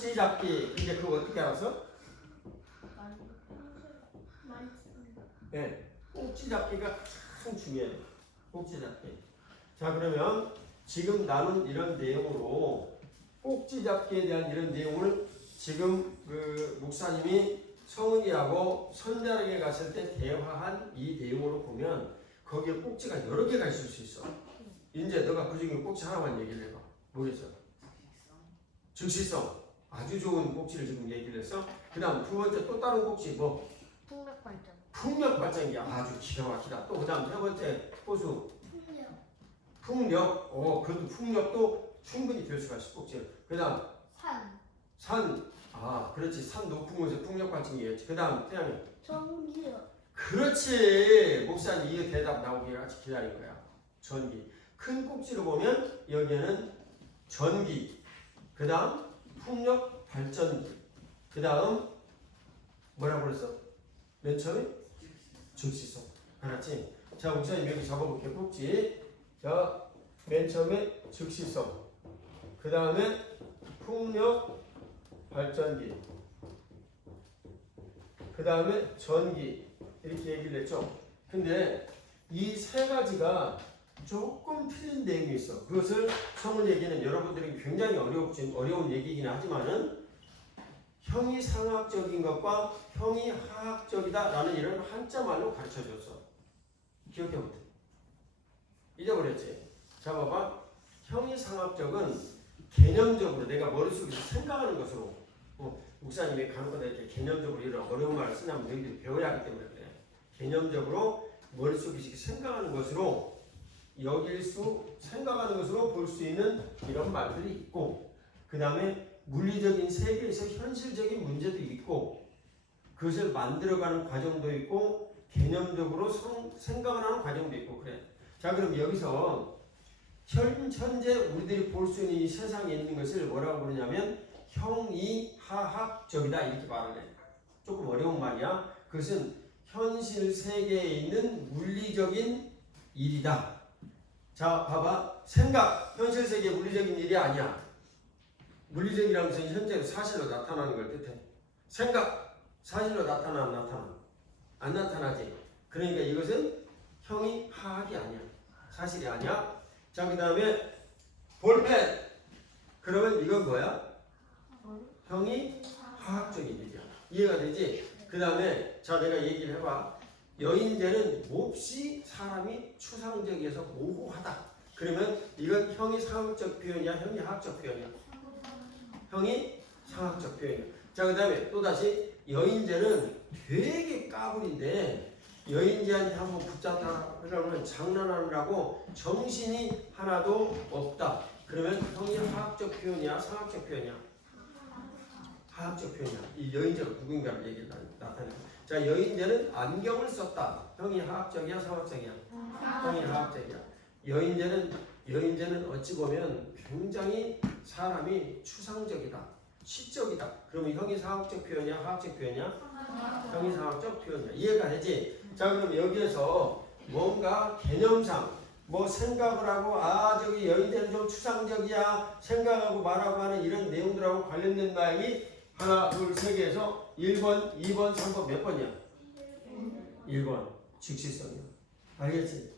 꼭지 잡기. 이제 그거 어떻게 알았어? 네. 꼭지 잡기가 가장 중요해요. 꼭지 잡기. 자, 그러면 지금 나눈 이런 내용으로 꼭지 잡기에 대한 이런 내용을 지금 그 목사님이 성은이하고 선자에게 갔을 때 대화한 이 내용으로 보면 거기에 꼭지가 여러 개가 있을 수 있어. 이제 너가 그 중에 꼭지 하나만 얘기를 해봐. 뭐겠어? 즉시성. 아주 좋은 꼭지를 지금 얘기를 했어. 그 다음 두 번째 또 다른 꼭지 뭐? 풍력발전. 풍력발전이 아주 기가 막히다. 또 그 다음 세 번째 호수. 풍력. 그래도 풍력도 충분히 될 수가 있어. 꼭지. 그 다음 산. 그렇지. 산 높은 곳에 풍력발전이겠지. 그 다음 태양이. 전기요. 그렇지. 목사님 이거 대답 나오기를 같이 기다린 거야. 전기. 큰 꼭지로 보면 여기에는 전기. 그 다음 풍력 발전기. 그 다음 뭐라고 그랬어? 맨 처음에 즉시성. 알았지? 자, 목사님 여기 잡아볼게. 꼭지. 자, 맨 처음에 즉시성. 그 다음에 풍력 발전기. 그 다음에 전기. 이렇게 얘기를 했죠. 근데 이 세 가지가 조금 틀린 내용이 있어. 그것을 성은 얘기는 여러분들이 굉장히 어려운 얘기이긴 하지만은 형이상학적인 것과 형이하학적이다라는 이런 한자말로 가르쳐줬어. 기억해 보세요. 잊어버렸지? 자, 봐봐. 형이상학적은 개념적으로 내가 머릿속에서 생각하는 것으로 목사님이 간혹가다 이렇게 개념적으로 이런 어려운 말을 쓰냐면 너희들이 배워야 하기 때문에 그래. 개념적으로 머릿속에서 생각하는 것으로 생각하는 것으로 볼 수 있는 이런 말들이 있고, 그 다음에 물리적인 세계에서 현실적인 문제도 있고, 그것을 만들어가는 과정도 있고, 개념적으로 생각을 하는 과정도 있고, 그래. 자, 그럼 여기서 현재 우리들이 볼 수 있는 이 세상에 있는 것을 뭐라고 부르냐면 형이하학적이다 이렇게 말을 해. 조금 어려운 말이야. 그것은 현실 세계에 있는 물리적인 일이다. 자, 봐봐. 생각, 현실 세계 물리적인 일이 아니야. 물리적이라는 것은 현재 사실로 나타나는 걸 뜻해. 생각, 사실로 나타나. 안 나타나지. 그러니까 이것은 형이 하학이 아니야. 사실이 아니야. 자, 그 다음에 볼펜. 그러면 이건 뭐야? 형이 하학적인 일이야. 이해가 되지? 그 다음에 자, 내가 얘기를 해봐. 여인제는 몹시 사람이 추상적이어서 모호하다. 그러면 이건 형이 상학적 표현이야? 형이 하학적 표현이야? 형이 상학적 표현이야. 자, 그 다음에 또다시 여인제는 되게 까불인데 여인제한테 한번 붙잡다 그러면 장난하느라고 정신이 하나도 없다. 그러면 형이 하학적 표현이야? 상학적 표현이야? 하학적 표현이야. 이 여인제가 누군가를 얘기를 나타내. 자, 여인제는 안경을 썼다. 형이 하학적이야? 상학적이야? 형이 하학적이야. 여인제는 어찌 보면 굉장히 사람이 추상적이다. 시적이다. 그러면 형이 상학적 표현이야? 하학적 표현이야? 형이 상학적 표현이야. 이해가 되지? 자, 그럼 여기에서 뭔가 개념상 뭐 생각을 하고 저기 여인제는 좀 추상적이야 생각하고 말하고 하는 이런 내용들하고 관련된 말이 하나, 둘, 세 개에서 1번, 2번, 3번 몇 번이야? 1번. 즉시성이야. 알겠지?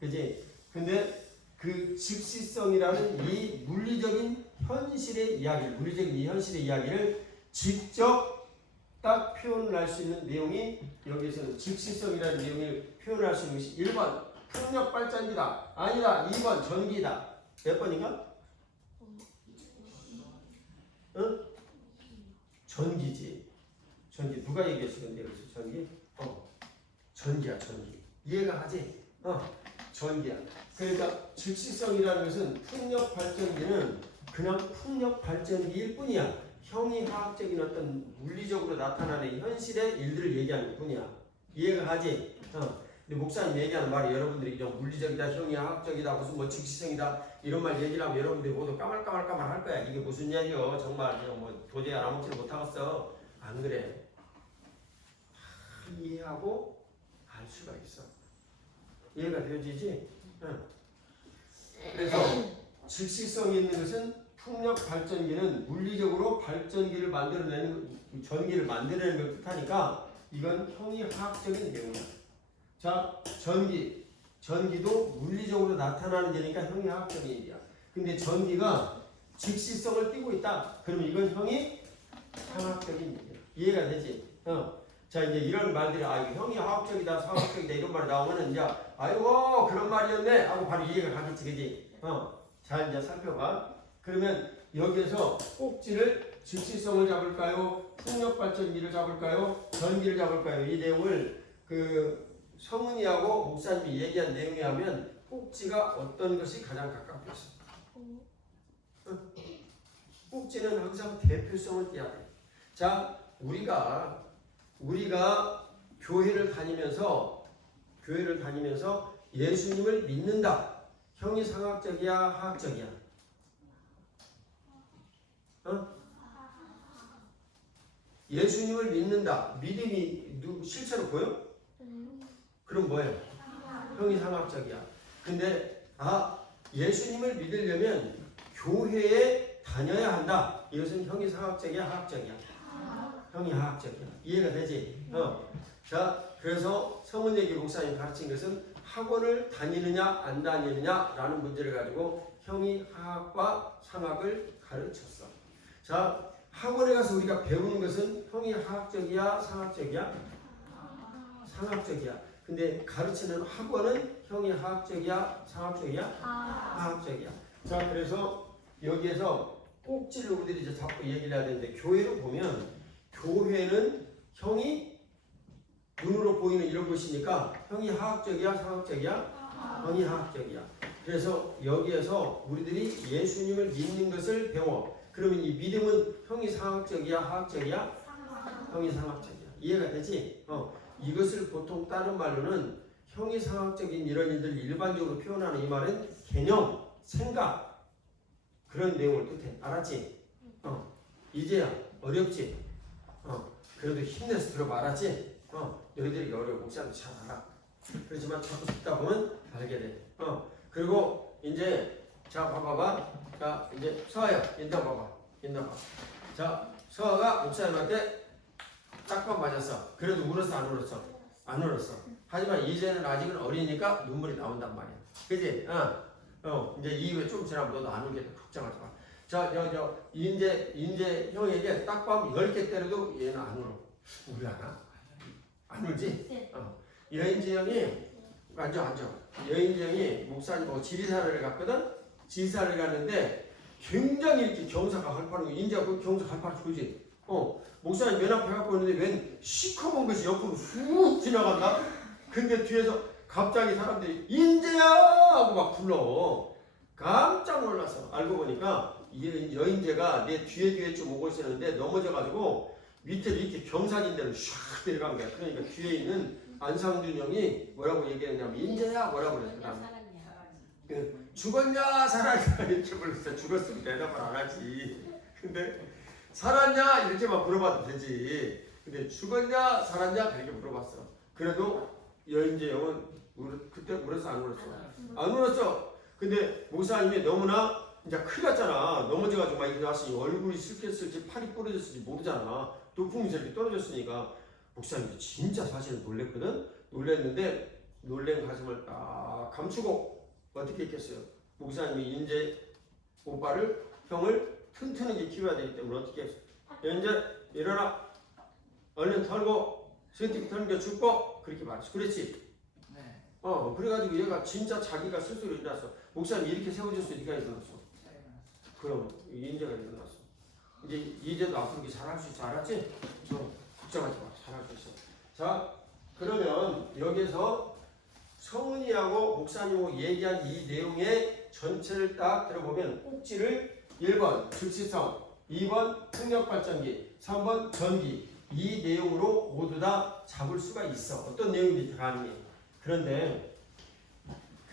그지? 근데 그 즉시성이라는 이 물리적인 현실의 이야기를 직접 딱 표현을 할 수 있는 내용이 여기에서는 즉시성이라는 내용을 표현할 수 있는 것이 1번 풍력 발전기다. 아니다. 2번 전기다. 몇 번인가? 응? 전기지. 전기. 누가 얘기했어? 근데 여기서 전기? 전기야, 전기. 이해가 하지? 전기야. 그러니까 즉시성이라는 것은 풍력 발전기는 그냥 풍력 발전기일 뿐이야. 형이 화학적인 어떤 물리적으로 나타나는 현실의 일들을 얘기하는 뿐이야. 이해가 하지? 근데 목사님 얘기하는 말이 여러분들이 좀 물리적이다, 형이 화학적이다, 무슨 뭐 즉시성이다 이런 말 얘기를 하면 여러분들이 모두 까말까말 할 거야. 이게 무슨 얘기요? 정말 뭐 도저히 알아먹지를 못하겠어. 안 그래. 다 이해하고 알 수가 있어. 이해가 되어지지? 응. 그래서 즉시성이 있는 것은 풍력 발전기는 물리적으로 발전기를 만들어내는 전기를 만들어내는 걸 뜻하니까 이건 형이화학적인 내용이야. 자, 전기도 물리적으로 나타나는 데니까 형이화학적인 일이야. 근데 전기가 즉시성을 띠고 있다. 그러면 이건 형이상학적인 일이야. 이해가 되지? 자, 이제 이런 말들이 이거 형이화학적이다, 상학적이다 이런 말이 나오면은 이제 아이고 그런 말이었네 하고 바로 이해가 가겠지, 그지? 자, 이제 살펴봐. 그러면 여기에서 꼭지를 즉시성을 잡을까요? 풍력 발전기를 잡을까요? 전기를 잡을까요? 이 내용을 성은이하고 목사님이 얘기한 내용에 하면 꼭지가 어떤 것이 가장 가깝게 있어? 꼭지는 항상 대표성을 띠야 돼. 자, 우리가 교회를 다니면서 예수님을 믿는다. 형이 상학적이야, 하학적이야? 예수님을 믿는다. 믿음이 실제로 보여? 그럼 뭐예요? 형이 상학적이야. 근데 예수님을 믿으려면 교회에 다녀야 한다. 이것은 형이 상학적이야, 하학적이야? 형이 하학적이야. 이해가 되지? 자, 그래서 성은예기 목사님 가르친 것은 학원을 다니느냐 안 다니느냐라는 문제를 가지고 형이 하학과 상학을 가르쳤어. 자, 학원에 가서 우리가 배우는 것은 형이 하학적이야, 상학적이야? 상학적이야. 근데 가르치는 학원은 형이 하학적이야, 상학적이야? 하학적이야. 자, 그래서 여기에서 꼭지를 우리들이 이제 자꾸 얘기를 해야 되는데, 교회로 보면 교회는 형이 눈으로 보이는 이런 것이니까 형이 하학적이야, 상학적이야? 형이 하학적이야. 그래서 여기에서 우리들이 예수님을 믿는 것을 배워. 그러면 이 믿음은 형이 상학적이야, 하학적이야? 형이 상학적이야. 이해가 되지? 이것을 보통 다른 말로는 형이 상학적인 이런 일들 일반적으로 표현하는 이 말은 개념, 생각 그런 내용을 뜻해. 알았지? 이제야 어렵지? 그래도 힘내서 들어봐. 알았지? 너희들이 어려워. 목사님도 잘 알아. 그렇지만 자꾸 듣다 보면 알게 돼. 그리고 이제 자 봐봐봐. 자 이제 서아야 인다 봐봐. 자 서아가 목사님한테 딱밤 맞았어. 그래도 울었어 안 울었어? 안 울었어. 하지만 이제는 아직은 어리니까 눈물이 나온단 말이야. 그지? 이제 이후에 좀 지나면 너도 안 울게 돼. 걱정하지 마. 인제 형에게 딱밤 10개 때려도 얘는 안 울어. 울라나? 안 울지? 네. 여인지 형이 앉아. 여인지 형이 목사님하고 지리사를 갔거든? 지리사를 갔는데 굉장히 이렇게 경사가 활발하고 인제가 그 경사 활발하지 그지? 목사님 맨 앞에 갖고 있는데 웬 시커먼 것이 옆으로 쑥 지나간다? 근데 뒤에서 갑자기 사람들이 인제야! 하고 막 불러. 깜짝 놀랐어. 알고 보니까 여인제가 내 뒤에 좀 오고 있었는데 넘어져가지고 밑에 이렇게 경사진 데로 샥 내려간 거야. 그러니까 뒤에 있는 안상준 형이 뭐라고 얘기했냐면 인제야 뭐라고 그랬어. 죽었냐 살았냐 이렇게 불렀어. 죽었으면 대답을 안 하지. 근데 살았냐 이렇게만 물어봐도 되지. 근데 죽었냐 살았냐 그렇게 물어봤어. 그래도 여인제 형은 그때 울었어 안 울었어? 안 울었어. 근데 목사님이 너무나 이제 큰일 났잖아. 넘어져가지고 막 일어났으니 얼굴이 슬펐을지 팔이 부러졌을지 모르잖아. 도풍이 저렇게 떨어졌으니까 목사님이 진짜 사실 놀랬거든. 놀랬는데 놀란 가슴을 딱 감추고 어떻게 했겠어요? 목사님이 인제 형을 튼튼하게 키워야 되기 때문에 어떻게 했어? 이제 일어나 얼른 털고 스티커 털겨 죽고 그렇게 말했어. 그렇지? 네. 그래가지고 얘가 진짜 자기가 스스로 일어났어. 목사님 이렇게 세워줬으니까 일어났어. 그럼 인제가 일어났어. 이제도 앞으로 이렇게 잘할 수 있어. 알았지? 걱정하지 마. 잘할 수 있어. 자, 그러면 여기서 성은이하고 목사님하고 얘기한 이 내용의 전체를 딱 들어보면 꼭지를 1번 즉시성, 2번 풍력발전기, 3번 전기 이 내용으로 모두 다 잡을 수가 있어. 어떤 내용인지 가능해. 그런데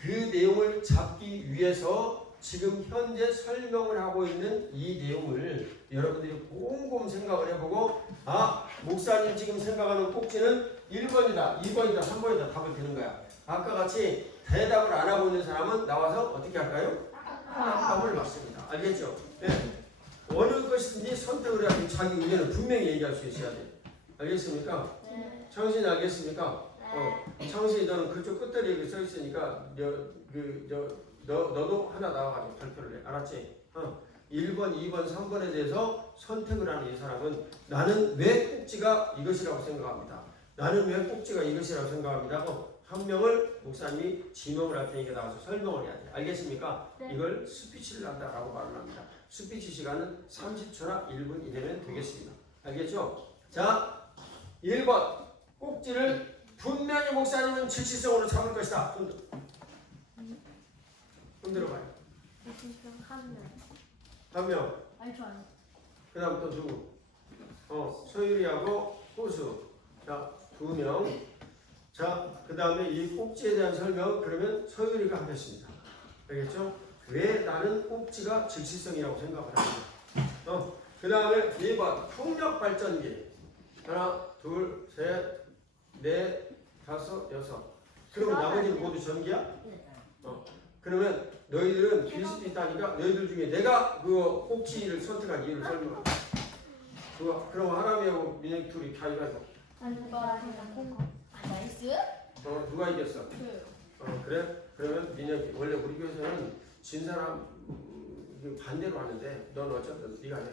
그 내용을 잡기 위해서 지금 현재 설명을 하고 있는 이 내용을 여러분들이 곰곰 생각을 해보고 목사님 지금 생각하는 꼭지는 1번이다, 2번이다, 3번이다 답을 드는 거야. 아까 같이 대답을 안 하고 있는 사람은 나와서 어떻게 할까요? 답을 맞습니다. 알겠죠? 네. 어느 것이든지 선택을 해야 자기 의견을 분명히 얘기할 수 있어야 돼. 알겠습니까? 네. 창신이 알겠습니까? 창신이 너는 그쪽 끝들이 여기 써 있으니까 너도 하나 나와가지고 발표를 해. 알았지? 1번, 2번, 3번에 대해서 선택을 하는 이 사람은 나는 왜 꼭지가 이것이라고 생각합니다. 나는 왜 꼭지가 이것이라고 생각합니다. 하고 한 명을 목사님이 지명을 할 테니까 나와서 설명을 해야 돼. 알겠습니까? 네. 이걸 스피치를 한다라고 말을 합니다. 스피치 시간은 30초나 1분 이내면 되겠습니다. 알겠죠? 자, 1번 꼭지를 분명히 목사님은 질시성으로 잡을 것이다. 손들어봐요. 한 명. 아니 저 아니. 그 다음 또 누구? 소율이하고 호수. 자, 2명. 자, 그 다음에 이 꼭지에 대한 설명, 그러면 소율이가 하겠습니다. 알겠죠? 왜 나는 꼭지가 질시성이라고 생각을 합니다. 그 다음에 2번, 풍력발전기. 하나, 둘, 셋, 넷, 다섯, 여섯. 그러면 나머지는 모두 전기야? 네. 그러면 너희들은 비슷비슷하니까 너희들 중에 내가 그 꼭지를 선택한 이유를 설명해. 그럼 하람이하고 민혁이 둘이 가위바위보. 나이스. 누가 이겼어? 그래? 그러면 민혁이 원래 우리 교회에서는 진 사람 반대로 하는데 넌 어쨌든 네가 해.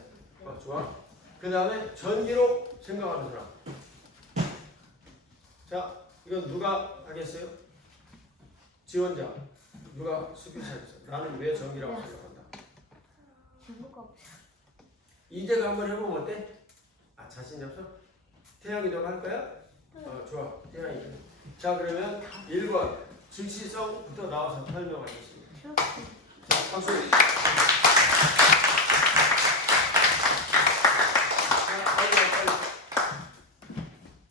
좋아. 그 다음에 전기로 생각하는 사람. 자, 이건 누가 하겠어요? 지원자. 누가 스피치 하겠어요? 나는 왜 전기라고 생각한다. 이제가 한번 해보면 어때? 자신이 없어? 태양이 너가 할 거야? 좋아. 태양이. 자, 그러면 1번 질시성부터 나와서 설명하겠습니다. 자, 박수.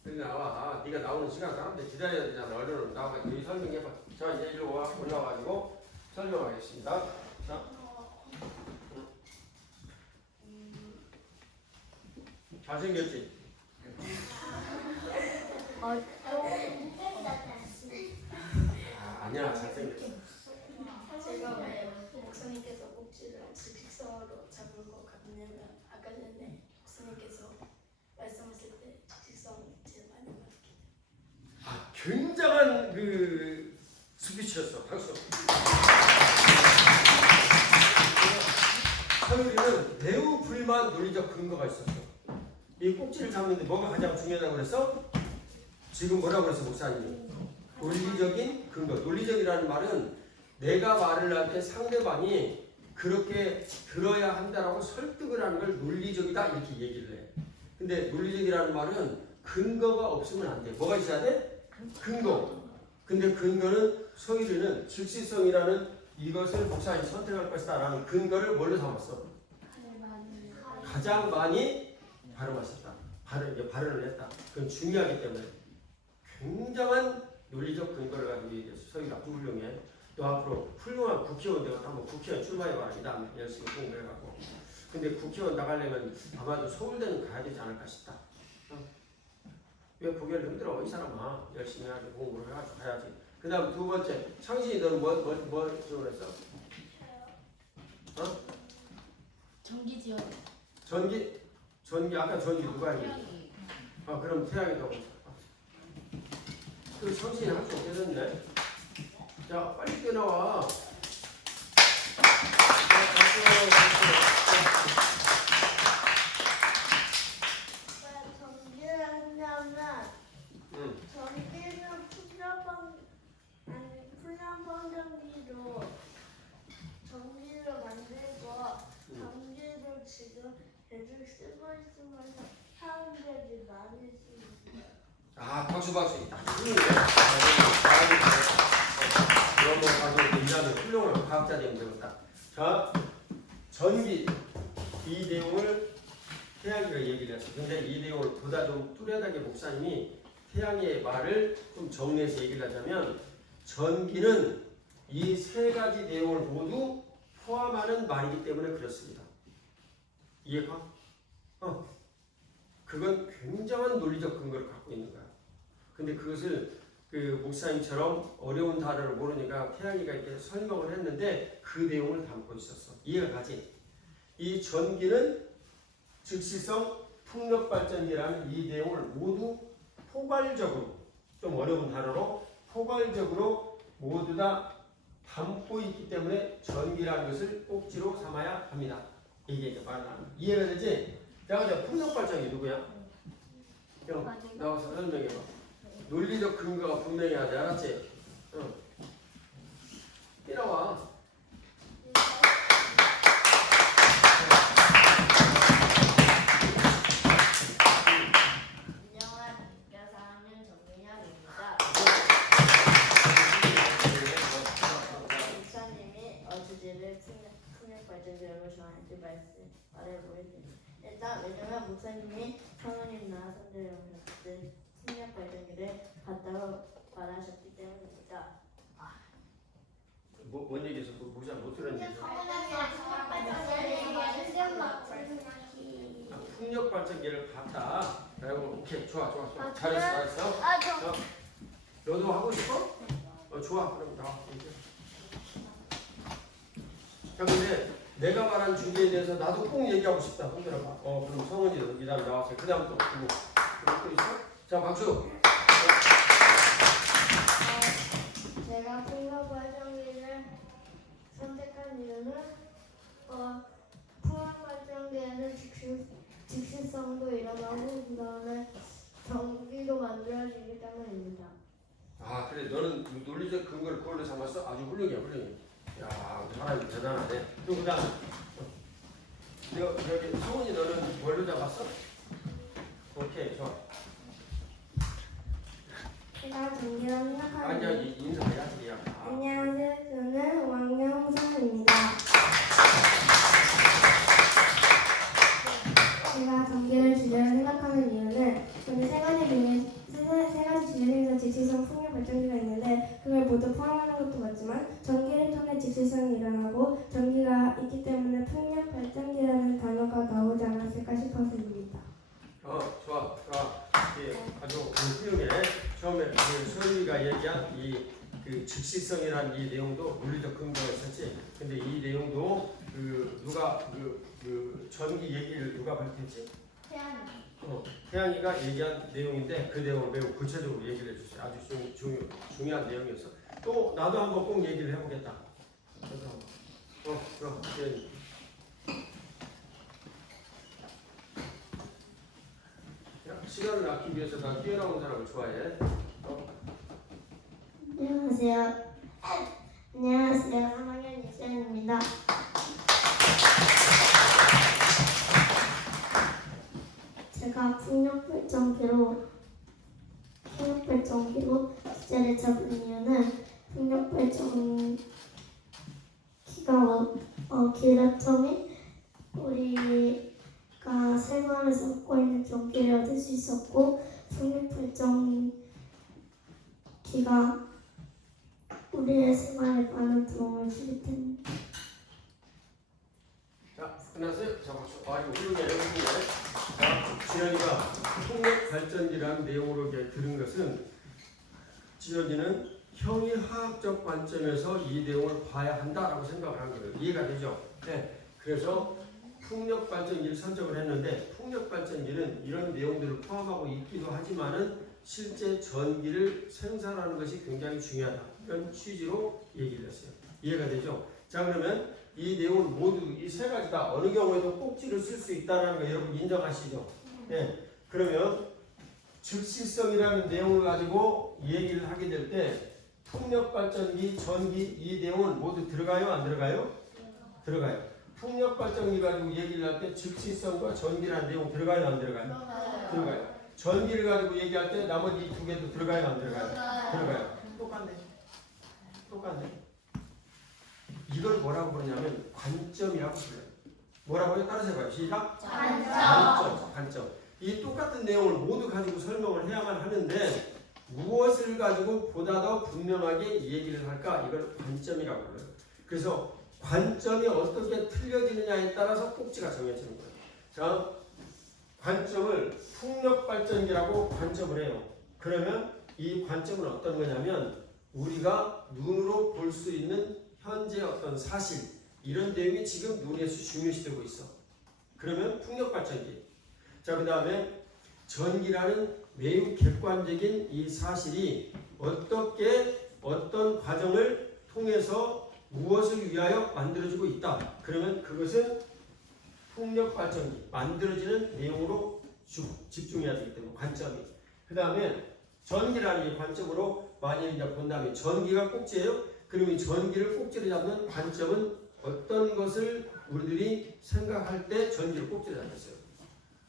빨리 나와. 네가 나오는 시간 사람들 기다려야 되잖아. 얼른 나와. 여기 설명해봐. 자, 이제 일로 올라와가지고 설명하겠습니다. 자, 잘생겼지? 아니야, 잘생겼어. 제가 왜 목사님께서 꼭지를 직식성으로 잡은 것 같냐면 아까 전에 목사님께서 말씀하실 때 직식성 제일 많이 말했기 굉장한 그 스피치였어. 박수. 서율이는 매우 불만 논리적 근거가 있었어. 이 꼭지를 잡는데 뭐가 가장 중요하다고 그랬어? 지금 뭐라고 그랬어, 목사님이? 논리적인 근거. 논리적이라는 말은 내가 말을 할 때 상대방이 그렇게 들어야 한다라고 설득을 하는 걸 논리적이다 이렇게 얘기를 해. 근데 논리적이라는 말은 근거가 없으면 안 돼. 뭐가 있어야 돼? 근거. 근데 근거는 서율이는 즉시성이라는 이것을 목사님이 선택할 것이다 라는 근거를 뭘로 삼았어? 가장 많이 발음하셨다. 발언을 했다. 그건 중요하기 때문에 굉장한 논리적 근거를 가지고 얘기했어. 서율이 아주 훌륭해. 또 앞으로 훌륭한 국회의원 되고 한번 국회의원 출마해봐라. 이 다음에 열심히 공부해갖고. 근데 국회의원 나가려면 아마도 서울대는 가야 되지 않을까 싶다. 왜 고개를 흔들어? 이 사람아. 열심히 해가지고 공부를 해가지고 가야지. 그 다음 두 번째. 창신이 너는 뭐 지원했어? 전기 지원. 전기 아까 전기 누가 했냐? 그럼 태양이 더. 그 창신이 할 수 없게 됐네. 자, 빨리 뛰어나와. 전기를 하려면 전기는 풍량방전기로 전기를 만들고 전기를 지금 계속 쓰고 있으면서 사람들이 많이 쓰고 있어요. 박수. 이런 거 가지고 일하면 훌륭한 과학자 되면 되겠다. 자, 전기 이 내용을 태양이가 얘기를 했어. 근데 이 내용을 보다 좀 뚜렷하게 목사님이 태양의 말을 좀 정리해서 얘기를 하자면 전기는 이 세 가지 내용을 모두 포함하는 말이기 때문에 그렇습니다. 이해가? 그건 굉장한 논리적 근거를 갖고 있는 거야. 근데 그것을 그 목사님처럼 어려운 단어를 모르니까 태양이가 이렇게 설명을 했는데 그 내용을 담고 있었어. 이해가 가지? 이 전기는 즉시성 풍력발전기라는 이 내용을 모두 포괄적으로, 좀 어려운 단어로 포괄적으로 모두 다 담고 있기 때문에 전기라는 것을 꼭지로 삼아야 합니다. 이게 이제 말하는 이해가 되지? 자, 근데 풍력발전기 누구야? 형, 나와서 설명해봐. 논리적 근거가 분명히 하지, 알았지? 응. 뛰어와. 안녕하십니까. 4학년 정민혁입니다. 목사님이 주제를 풍력발전기라고 저한테 말해보겠습니다. 일단 왜냐면 목사님이 성우님나 선생님 오셨을 때 풍력발전기를 봤다고 말하셨기 때문입니다. 뭔 얘기해서 모자 못 들었는지. 풍력 발전기를 봤다. 라고 오케이 좋아. 잘했어. 너도 하고 싶어? 좋아. 그럼 나와. 자, 근데 내가 말한 주제에 대해서 나도 꼭 얘기하고 싶다. 손 들어봐. 그럼 성은이도 이 다음에 나왔어요. 그 다음 또 있어? 자, 박수. 제가 풍력발전기를 선택한 이유는 풍력발전기에는 즉시성도 일어나고 그 다음에 전기도 만들어지기 때문입니다. 아, 그래. 너는 논리적 근거를 그걸로 삼았어? 아주 훌륭해. 야, 사람이 대단하네. 또 그 다음. 여기 성훈이 너는 뭘로 잡았어? 오케이, 좋아. 제가 전기를 생각하는 아니야, 인사해야지. 야. 안녕하세요. 저는 왕영선입니다. 제가 전기를 주제로 생각하는 이유는 우리 세 가지 주제 중에서 즉시성 풍력 발전기가 있는데 그걸 모두 포함하는 것도 맞지만 전기를 통해 즉시성이 일어나고 전기가 있기 때문에 풍력 발전기라는 단어가 나오지 않았을까 싶어서입니다. 좋아. 예, 아주 훌륭해. 처음에 소율이가 얘기한 그 즉시성이라는 이 내용도 물리적 근거가 있었지. 근데 이 내용도 누가 전기 얘기를 누가 밝혔지? 태양이가 얘기한 내용인데 그 내용을 매우 구체적으로 얘기를 해주세요. 아주 중요한 내용이었어. 또 나도 한번 꼭 얘기를 해보겠다. 태양이. 시간을 아끼기 위해서 난 뛰어나온 사람을 좋아해. 안녕하세요. 3학년 이세연입니다. 제가 풍력발전기로 주제를 잡은 이유는 풍력발전기가 기라점이 우리가 생활에서 얻고 있는 전기를 얻을 수 있었고 풍력발전기가 우리의 생활에 많은 도움을 주기 때문에. 자, 끝났어요? 자, 박수. 이거 훌륭해. 자, 지연이가 풍력 발전기라는 내용으로 들은 것은 지연이는 형이화학적 관점에서 이 내용을 봐야 한다라고 생각을 한 거예요. 이해가 되죠? 네. 그래서 풍력 발전기를 선정을 했는데 풍력 발전기는 이런 내용들을 포함하고 있기도 하지만은 실제 전기를 생산하는 것이 굉장히 중요하다. 이런 취지로 얘기를 했어요. 이해가 되죠? 자, 그러면 이 내용을 모두 이 세 가지 다 어느 경우에도 꼭지를 쓸 수 있다는 거 여러분 인정하시죠? 네. 그러면 즉시성이라는 내용을 가지고 얘기를 하게 될 때 풍력발전기, 전기 이 내용은 모두 들어가요? 안 들어가요? 들어가요. 풍력발전기 가지고 얘기를 할 때 즉시성과 전기라는 내용 들어가요? 안 들어가요? 들어가요. 전기를 가지고 얘기할 때 나머지 두 개도 들어가요? 안 들어가요? 들어가요. 똑같네. 이걸 뭐라고 부르냐면 관점이라고 불러요. 뭐라고요? 따라서 해봐요. 시작. 관점. 이 똑같은 내용을 모두 가지고 설명을 해야만 하는데 무엇을 가지고 보다 더 분명하게 얘기를 할까? 이걸 관점이라고 불러요. 그래서 관점이 어떻게 틀려지느냐에 따라서 꼭지가 정해지는 거예요. 자, 관점을 풍력발전기라고 관점을 해요. 그러면 이 관점은 어떤 거냐면 우리가 눈으로 볼 수 있는 현재 어떤 사실, 이런 내용이 지금 논의에서 중요시되고 있어. 그러면 풍력발전기. 자, 그 다음에 전기라는 매우 객관적인 이 사실이 어떻게 어떤 과정을 통해서 무엇을 위하여 만들어지고 있다. 그러면 그것은 풍력발전기 만들어지는 내용으로 집중해야 되기 때문에 관점이. 그 다음에 전기라는 이 관점으로 만일 이제 본다면 전기가 꼭지예요. 그러면 이 전기를 꼭지로 잡는 관점은 어떤 것을 우리들이 생각할 때 전기를 꼭지로 잡았어요.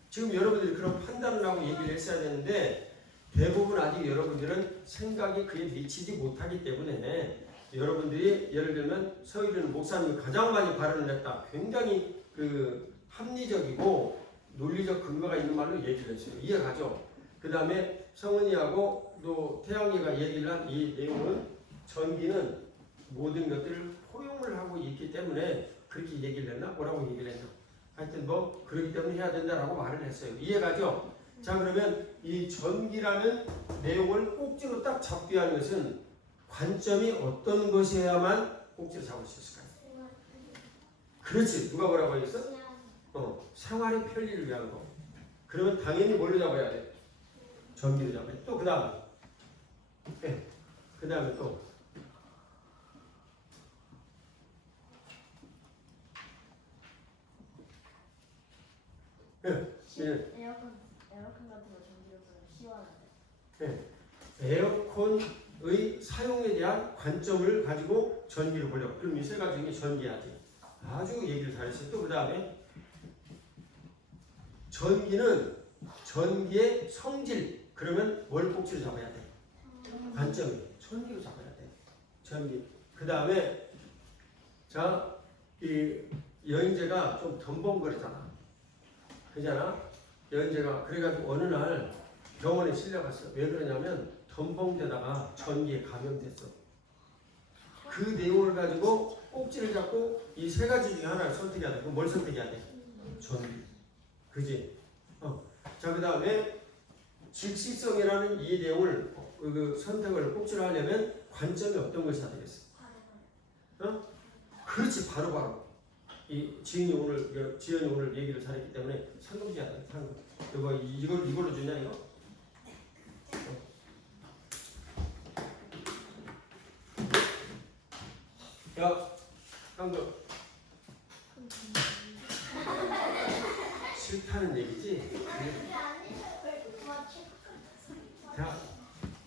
지금 여러분들이 그런 판단을 하고 얘기를 했어야 되는데 대부분 아직 여러분들은 생각이 그에 미치지 못하기 때문에 여러분들이 예를 들면 서희는 목사님이 가장 많이 발언을 했다. 굉장히 그 합리적이고 논리적 근거가 있는 말로 얘기를 했어요. 이해가죠? 그 다음에 성은이하고 또 태양이가 얘기를 한 이 내용은 전기는 모든 것들을 포용을 하고 있기 때문에 그렇게 얘기를 했나? 뭐라고 얘기를 했나? 하여튼 뭐 그렇기 때문에 해야 된다라고 말을 했어요. 이해가죠? 자, 그러면 이 전기라는 내용을 꼭지로 딱 잡기 위한 것은 관점이 어떤 것이어야만 꼭지로 잡을 수 있을까요? 그렇지. 누가 뭐라고 했어? 생활의 편리를 위한 거. 그러면 당연히 뭘로 잡아야 돼? 전기로 잡아야 돼. 또 그 다음. 네. 그 다음에 또. 네. 에어컨 같은 거 전기로 끄면 시원하대. 네. 에어컨의 사용에 대한 관점을 가지고 전기를 보려고. 그럼 이 세 가지 중에 전기야지. 아주 얘기를 잘했어요. 또 그 다음에 전기는 전기의 성질. 그러면 뭘 꼭지로 잡아야 돼? 관점이. 전기로 잡아야 돼. 전기. 그 다음에 자, 이 여인제가 좀 덤벙거리잖아. 그잖아? 여인제가 그래가지고 어느 날 병원에 실려갔어. 왜 그러냐면 덤벙대다가 전기에 감염됐어. 그 내용을 가지고 꼭지를 잡고 이 세 가지 중에 하나를 선택해야 돼. 그럼 뭘 선택해야 돼? 전기. 그지? 자, 그 다음에 즉시성이라는 이 내용을 그 선택을 꼭지로 하려면 관점이 어떤 것이 되겠어? 그렇지, 바로. 이 지연이 오늘 얘기를 잘했기 때문에 상급이야 돼. 상급. 이걸로 주냐 이거? 야, 상급. 싫다는 얘기지?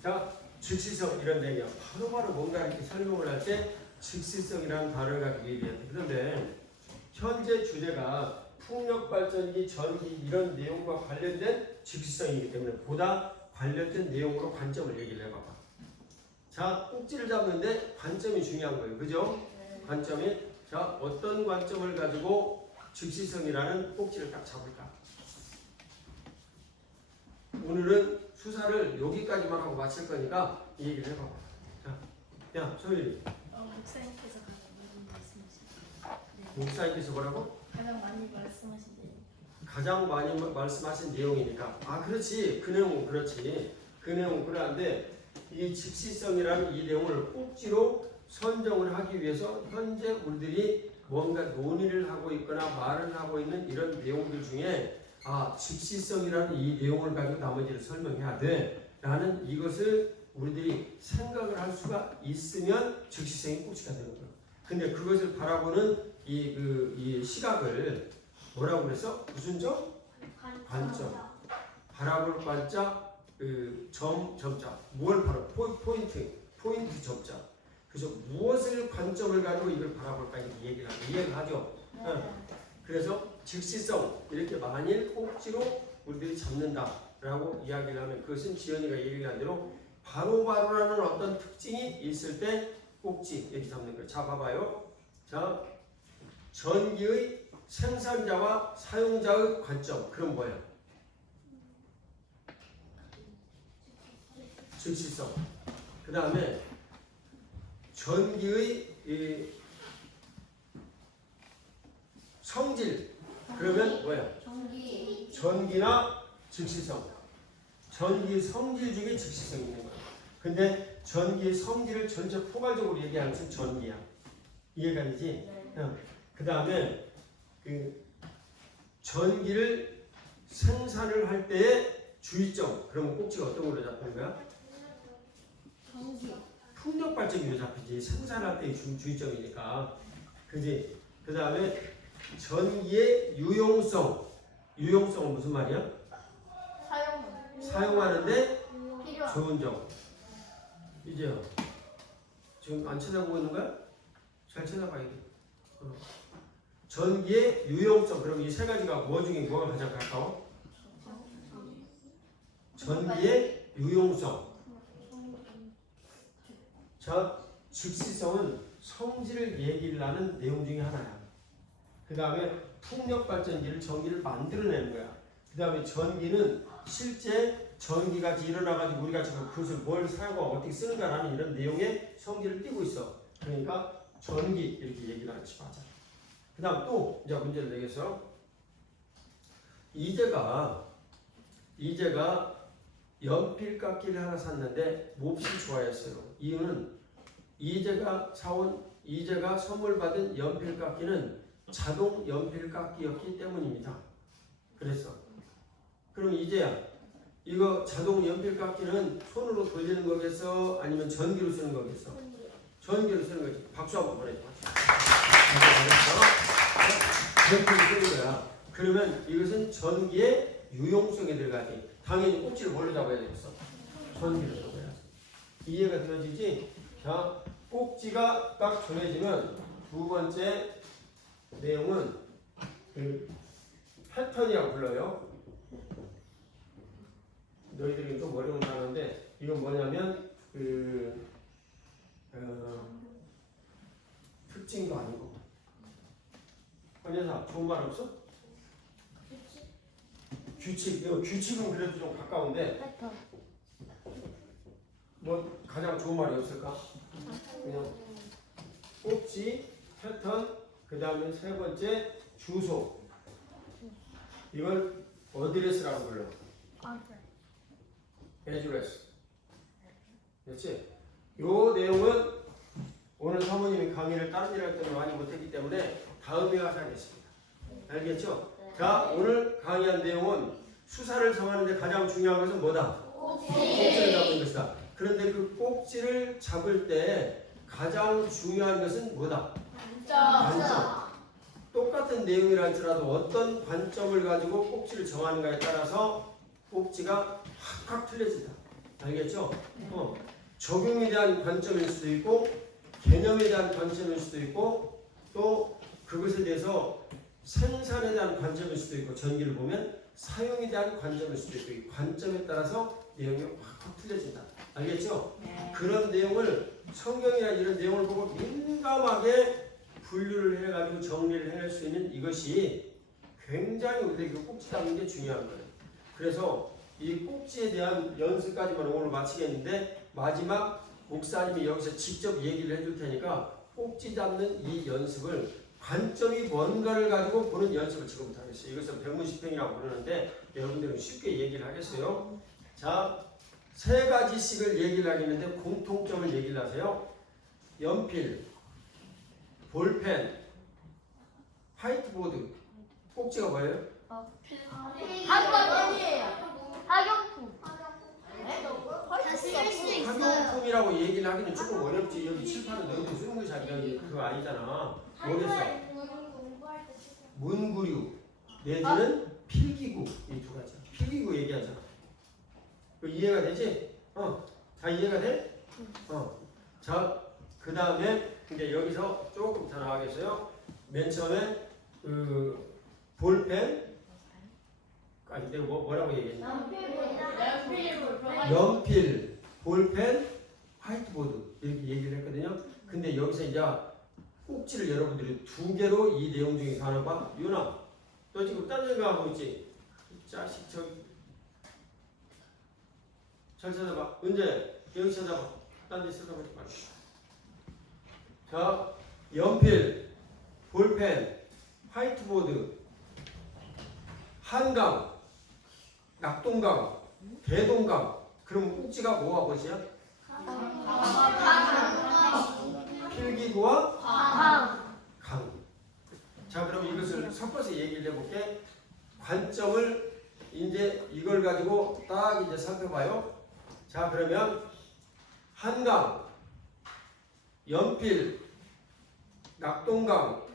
자, 즉시성 이런 얘기야. 바로바로 뭔가 이렇게 설명을 할 때 즉시성이라는 단어를 가지고 얘기해야 돼. 그런데 현재 주제가 풍력발전기, 전기 이런 내용과 관련된 즉시성이기 때문에 보다 관련된 내용으로 관점을 얘기를 해봐봐. 자, 꼭지를 잡는데 관점이 중요한 거예요. 그죠? 관점이. 자, 어떤 관점을 가지고 즉시성이라는 꼭지를 딱 잡을까? 오늘은 수사를 여기까지만 하고 마칠 거니까 이 얘기를 해봐봐. 자, 야, 소율이. 목사님께서 가장 많이 말씀하신 목사님께서 뭐라고? 가장 많이 말씀하신 내용. 가장 많이 말씀하신 내용이니까. 아, 그렇지. 그 내용은 그렇지. 그 내용은 그러한데 이 즉시성이라는 이 내용을 꼭지로 선정을 하기 위해서 현재 우리들이 뭔가 논의를 하고 있거나 말을 하고 있는 이런 내용들 중에 즉시성이라는 이 내용을 가지고 나머지를 설명해야 돼 라는 이것을 우리들이 생각을 할 수가 있으면 즉시성이 꼭지가 되는 거야. 근데 그것을 바라보는 이 시각을 뭐라고 그랬어? 무슨 점? 관점. 바라볼 관자, 점자. 뭘 바라? 포인트 점자. 그래서 무엇을 관점을 가지고 이걸 바라볼까 이렇게 얘기를 하고 이해가죠? 그래서 즉시성 이렇게 만일 꼭지로 우리들이 잡는다라고 이야기를 하면 그것은 지연이가 얘기한 대로 바로바로라는 어떤 특징이 있을 때 꼭지 이렇게 잡는 거예요. 자, 봐봐요. 자, 전기의 생산자와 사용자의 관점. 그럼 뭐예요? 즉시성. 그 다음에 전기의 성질. 그러면 뭐야? 전기나 즉시성. 전기 성질 중에 즉시성이 있는 거야. 근데 전기의 성질을 전체 포괄적으로 얘기하는 것은 전기야. 이해가 되지? 그 다음에 그 전기를 생산을 할 때의 주의점. 그러면 꼭지가 어떤 걸로 잡히는 거야? 전기. 풍력 발전기로 잡히지. 생산할 때의 주의점이니까. 그지? 그 다음에 전기의 유용성. 유용성은 무슨 말이야? 사용하는데 필요한. 좋은 점. 이제요. 지금 안 쳐다보고 있는 거야? 잘 쳐다봐야 돼. 전기의 유용성. 그럼 이 세 가지가 뭐 중에 뭐가 가장 가까워? 전기의 유용성. 자, 즉시성은 성질을 얘기를 하는 내용 중에 하나야. 그 다음에 풍력 발전기를 전기를 만들어내는 거야. 그 다음에 전기는 실제 전기같이 일어나가지고 우리가 지금 그것을 뭘 사용하고 어떻게 쓰는가라는 이런 내용의 성질을 띠고 있어. 그러니까 전기 이렇게 얘기를 하지 맞아. 그 다음 또 이제 문제를 내겠어. 이재가 연필깎이를 하나 샀는데 몹시 좋아했어요. 이유는 이재가 선물 받은 연필깎이는 자동 연필깎이였기 때문입니다. 그랬어. 그럼 이제야 이거 자동 연필깎이는 손으로 돌리는 거겠어? 아니면 전기로 쓰는 거겠어? 전기로 쓰는 거지. 박수 한번 보내줘. 전기로 쓰는 거야. 그러면 이것은 전기의 유용성에 들어가지. 당연히 꼭지를 뭘로 잡아야 되겠어? 전기로 잡아야지. 이해가 되어지지? 자, 꼭지가 딱 정해지면 두 번째 내용은 그 패턴이라고 불러요. 너희들이 좀 어려운 단어인데 이건 뭐냐면 특징도 아니고. 권여사 좋은 말 없어? 규칙. 규칙은 그래도 좀 가까운데 패턴. 뭐 가장 좋은 말이 없을까? 그냥 꼭지, 패턴, 그 다음에 세 번째 주소. 이걸 어드레스라고 불러. 애드레스. 그렇지? 요 내용은 오늘 사모님이 강의를 다른 일 할 때는 많이 못했기 때문에 다음에 가서 하겠습니다. 알겠죠? 자, 오늘 강의한 내용은 수사를 정하는데 가장 중요한 것은 뭐다? 꼭지를 잡는 것이다. 그런데 그 꼭지를 잡을 때 가장 중요한 것은 뭐다? 관점. 똑같은 내용이라 할지라도 어떤 관점을 가지고 꼭지를 정하는가에 따라서 꼭지가 확 틀려진다. 알겠죠? 적용에 대한 관점일 수도 있고 개념에 대한 관점일 수도 있고 또 그것에 대해서 생산에 대한 관점일 수도 있고 전기를 보면 사용에 대한 관점일 수도 있고 이 관점에 따라서 내용이 확 틀려진다. 알겠죠? 네. 그런 내용을 성경이나 이런 내용을 보고 민감하게 분류를 해가지고 정리를 해낼 수 있는 이것이 굉장히 우리에게 꼭지 잡는 게 중요한 거예요. 그래서 이 꼭지에 대한 연습까지만 오늘 마치겠는데 마지막 목사님이 여기서 직접 얘기를 해줄 테니까 꼭지 잡는 이 연습을 관점이 뭔가를 가지고 보는 연습을 지금부터 하겠어요. 이것은 백문시평이라고 부르는데 여러분들은 쉽게 얘기를 하겠어요. 자, 세 가지씩을 얘기를 하겠는데 공통점을 얘기를 하세요. 연필, 볼펜, 화이트보드. 꼭지가 뭐예요? 학용품. 학용품이라고 얘기를 하기는 조금 어렵지. 여기 칠판은 너희들 쓰는 것이 아니라 그거 아니잖아. 모르겠어. 문구류 내지는 필기구. 이 두 가지. 필기구 얘기하잖아. 이해가 되지? 다 이해가 돼? 자, 그 다음에 이제 여기서 조금 더 나가겠어요. 맨 처음에 볼펜. 아니 내가 뭐라고 얘기했지? 연필, 볼펜, 화이트보드 이렇게 얘기를 했거든요. 근데 여기서 이제 꼭지를 여러분들이 두 개로 이 내용 중에 하나 봐. 유나, 너 지금 딴 생각하고 있지? 이 자식 저기 잘 찾아봐. 은재 여기 찾아봐. 딴 데 찾아보지 말고. 자, 연필, 볼펜, 화이트보드, 한강, 낙동강, 대동강. 그럼 꼭지가 뭐와 무엇이야? 필기구와 강. 자, 그럼 이것을 섞어서 얘기를 해볼게. 관점을 이제 이걸 가지고 딱 이제 살펴봐요. 자, 그러면 한강, 연필, 낙동강,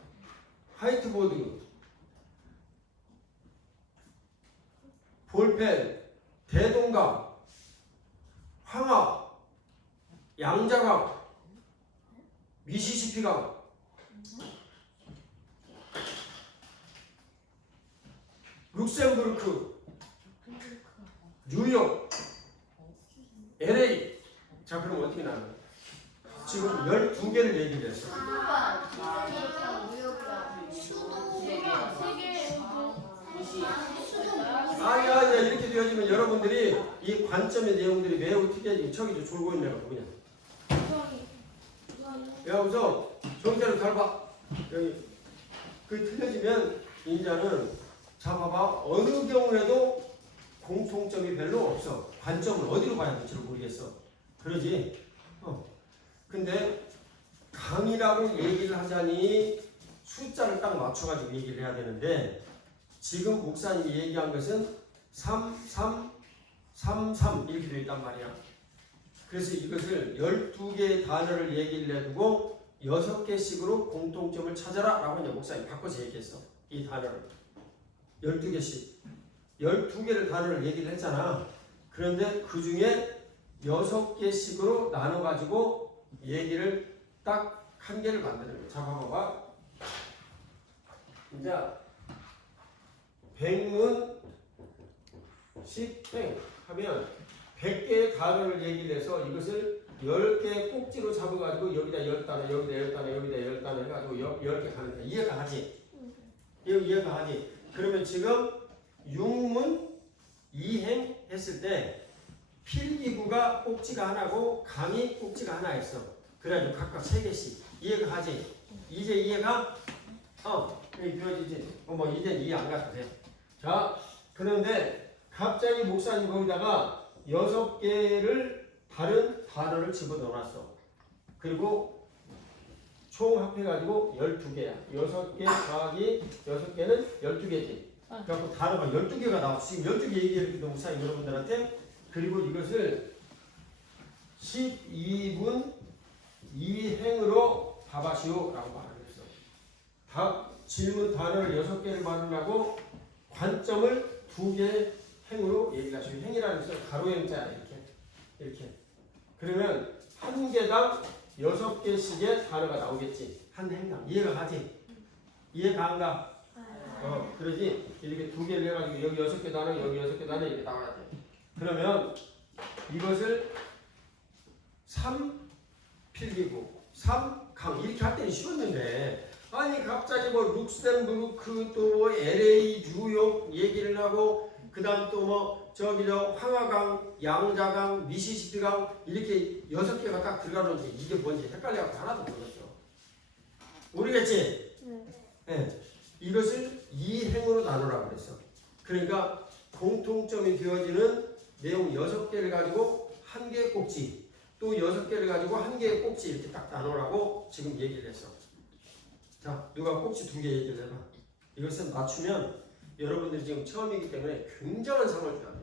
화이트보드, 볼펜, 대동강, 황하, 양자강, 미시시피강, 룩셈부르크, 뉴욕, LA. 자, 그럼 어떻게 나눠? 지금 12개를 얘기를 했어. 아니야, 이렇게 되어지면 여러분들이 이 관점의 내용들이 매우 특이하지. 저기 저 졸고 있는 애가 그냥. 여기서 정자를 닮아. 여기 그 틀려지면 인자는 자 봐봐 어느 경우에도 공통점이 별로 없어. 관점을 어디로 봐야 될지를 모르겠어. 그러지? 근데 강이라고 얘기를 하자니 숫자를 딱 맞춰가지고 얘기를 해야 되는데 지금 목사님이 얘기한 것은 3, 3, 3, 3 이렇게 되어 있단 말이야. 그래서 이것을 12개의 단어를 얘기를 해두고 6개씩으로 공통점을 찾아라 라고 이제 목사님이 바꿔서 얘기했어. 이 단어를 12개씩 12개를 단어를 얘기를 했잖아. 그런데 그 중에 6개씩으로 나눠가지고 얘기를 딱 한 개를 만드는 거야. 자, 봐봐. 이제 백문 십행 하면 100개의 단어를 얘기를 해서 이것을 10개의 꼭지로 잡아가지고 여기다 10단어, 여기다 10단어, 여기다 10단어 해가지고 10개 가는 거야. 이해가 가지? 이해가 가지? 그러면 지금 육문 이행 했을 때 필기구가 꼭지가 하나고 강이 꼭지가 하나였어. 그래가지고 각각 3개씩. 이해가 가지? 이제 이해가? 여기 그려지지? 뭐 이제 이해 안 가도 돼. 자, 그런데 갑자기 목사님 거기다가 6개를 다른 단어를 집어넣어놨어. 그리고 총 합해가지고 12개야. 6개 더하기 6개는 12개지. 그래서 단어가 12개가 나왔어. 지금 12개 얘기했거든, 목사님 여러분들한테. 그리고 이것을 12분 2행으로 답하시오 라고 말을 했어. 답, 질문 단어를 6개를 말하고 관점을 2개의 행으로 얘기를 하시오. 행이라는 것은 가로행자야. 이렇게. 그러면 한 개당 6개씩의 단어가 나오겠지. 한 행당. 이해가 가지? 이해가 안 가? 그러지? 이렇게 2개를 해가지고 여기 6개 단어, 여기 6개 단어 이렇게 나와야 돼. 그러면 이것을 3필기구, 3강 이렇게 할 때는 쉬웠는데 아니 갑자기 뭐 룩셈부르크 또 뭐 LA, 뉴욕 얘기를 하고 그 다음 또 뭐 저기 저 황하강, 양자강, 미시시피강 이렇게 6개가 딱 들어가는지 이게 뭔지 헷갈려서 하나도 몰랐어. 모르겠지? 네. 이것을 2행으로 나누라고 그랬어. 그러니까 공통점이 되어지는 내용 6개를 가지고 1개의 꼭지 또 6개를 가지고 1개의 꼭지 이렇게 딱 나누라고 지금 얘기를 했어. 자, 누가 꼭지 2개 얘기를 해봐. 이것은 맞추면 여러분들이 지금 처음이기 때문에 굉장한 상을 줘야 돼요.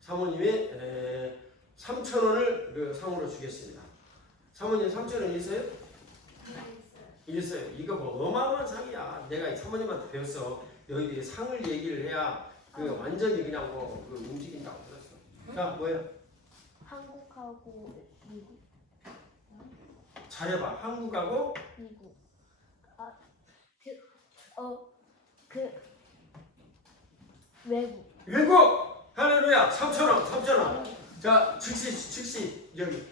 사모님이 3,000원을 그 상으로 주겠습니다. 사모님 3,000원 있어요? 있어요. 이거 뭐 어마어마한 상이야. 내가 사모님한테 배웠어. 너희들이 상을 얘기를 해야 그 완전히 그냥 뭐 그 움직인다고 들었어. 자, 뭐예요? 한국하고 미국. 잘해봐. 한국하고 미국. 외국. 외국! 할렐루야! 3,000원! 3,000원! 자, 즉시 여기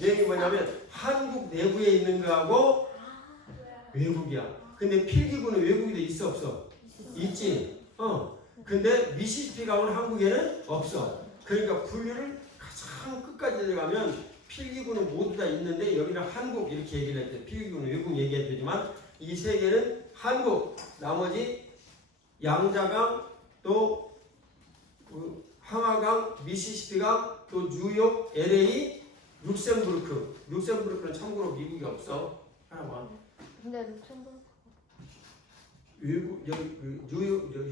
내용이 뭐냐면 한국 내부에 있는 거하고 외국이야. 근데 필기구는 외국에도 있어 없어? 있지. 근데 미시시피 강은 한국에는 없어. 그러니까 분류를 가장 끝까지 들어가면 필기구는 모두 다 있는데 여기는 한국 이렇게 얘기를 했대. 필기구는 외국 얘기해도 되지만 이 세 개는 한국, 나머지 양자강, 또 황하강, 미시시피강, 또 뉴욕, LA, 룩셈부르크. 룩셈부르크는 참고로 미국이 없어. 하나만. 근데 룩셈부르크.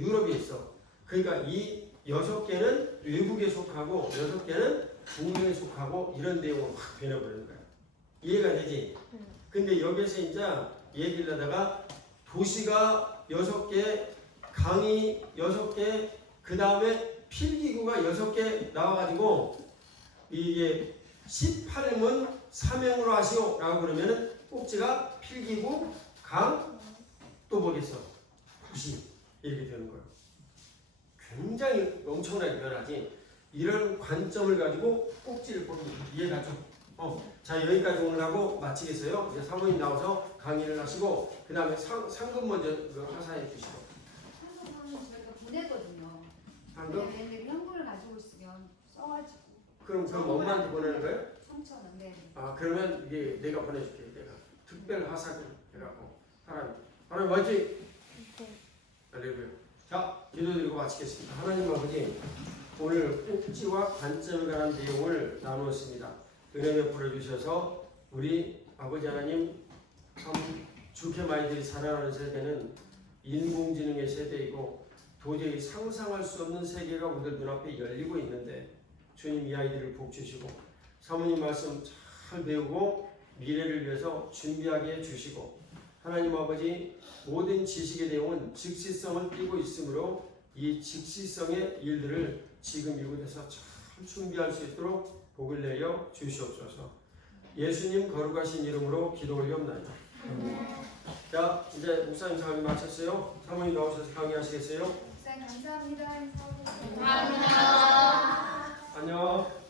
유럽에 있어. 그러니까 이 6개는 외국에 속하고 6개는 북미에 속하고 이런 내용으로 확 변해버리는 거야. 이해가 되지? 근데 여기서 이제 얘기를 하다가 도시가 6개, 강이 6개, 그 다음에 필기구가 6개 나와가지고 이게 18문 삼행으로 하시오 라고 그러면은 꼭지가 필기구, 강, 또 뭐겠어? 도시 이렇게 되는 거예요. 굉장히 엄청나게 변하지. 이런 관점을 가지고 꼭지를 보면 이해가죠? 자 여기까지 오늘 하고 마치겠어요. 이제 사모님 나와서 강의를 하시고 그 다음에 상금 먼저 하사해 주시고. 상금은 저희가 보내거든요. 상금? 근데 현금을 가지고 있으면 써가지고 그럼 엄마한테 보내는 거예요? 3,000원. 네. 아 그러면 이게 내가 보내줄게. 내가 특별 하사를 해갖고 하나님 화이팅! 할렐루야. 자 기도드리고 마치겠습니다. 하나님 아버지 오늘 꼭지와 관점에 관한 내용을 나누었습니다. 은혜 베풀어 주셔서 우리 아버지 하나님 참 주kem 아이들이 살아가는 세대는 인공지능의 세대이고 도저히 상상할 수 없는 세계가 우리들 눈앞에 열리고 있는데 주님 이 아이들을 복 주시고 사모님 말씀 잘 배우고 미래를 위해서 준비하게 해주시고 하나님 아버지 모든 지식의 내용은 즉시성을 띠고 있으므로 이 즉시성의 일들을 지금 이곳에서 잘 준비할 수 있도록 복을 내려 주시옵소서. 예수님 거룩하신 이름으로 기도 올리옵나이다. 자 이제 목사님 강의 마쳤어요. 사모님 나오셔서 강의하시겠어요? 목사님 감사합니다. 감사합니다. 안녕.